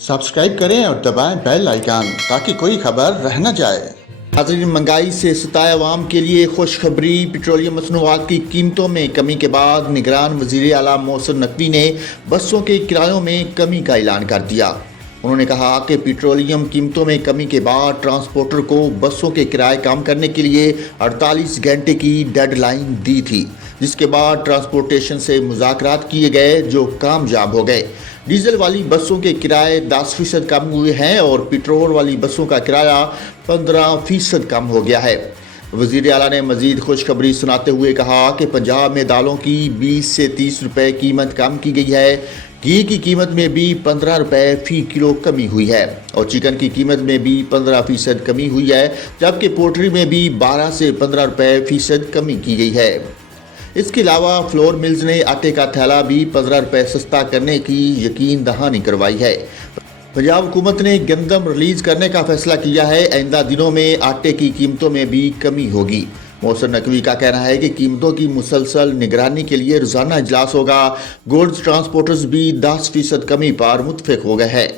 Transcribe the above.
Subscribe करें और दबाएं बेल आइकन ताकि कोई खबर रह न जाए। नाज़रीन, महंगाई से सताए अवाम के लिए खुशखबरी। पेट्रोलियम मसनूआत की कीमतों में कमी के बाद निगरान वज़ीर आला मोहसिन नकवी ने बसों के किरायों में कमी का ऐलान कर दिया। उन्होंने कहा कि पेट्रोलियम कीमतों में कमी के बाद ट्रांसपोर्टर को बसों के किराए कम करने के लिए 48 घंटे की डेडलाइन दी थी, जिसके बाद ट्रांसपोर्टेशन से मुज़ाकरात किए गए जो कामयाब हो गए। डीजल वाली बसों के किराए 10% कम हुए हैं और पेट्रोल वाली बसों का किराया 15% कम हो गया है। वज़ीर आला ने मज़ीद खुशखबरी सुनाते हुए कहा कि पंजाब में दालों की 20 से 30 रुपए कीमत कम की गई है। घी की कीमत में भी 15 रुपए फ़ी किलो कमी हुई है और चिकन की कीमत में भी 15% कमी हुई है, जबकि पोल्ट्री में भी 12 से 15 रुपए फ़ीसद कमी की गई है। इसके अलावा फ्लोर मिल्स ने आटे का थैला भी 15 रुपए सस्ता करने की यकीन दहानी करवाई है। पंजाब हुकूमत ने गंदम रिलीज करने का फैसला किया है। आइंदा दिनों में आटे की कीमतों में भी कमी होगी। मोहसिन नकवी का कहना है कि कीमतों की मुसलसल निगरानी के लिए रोजाना इजलास होगा। गुड्स ट्रांसपोर्टर्स भी 10% कमी पर मुत्फिक हो गए हैं।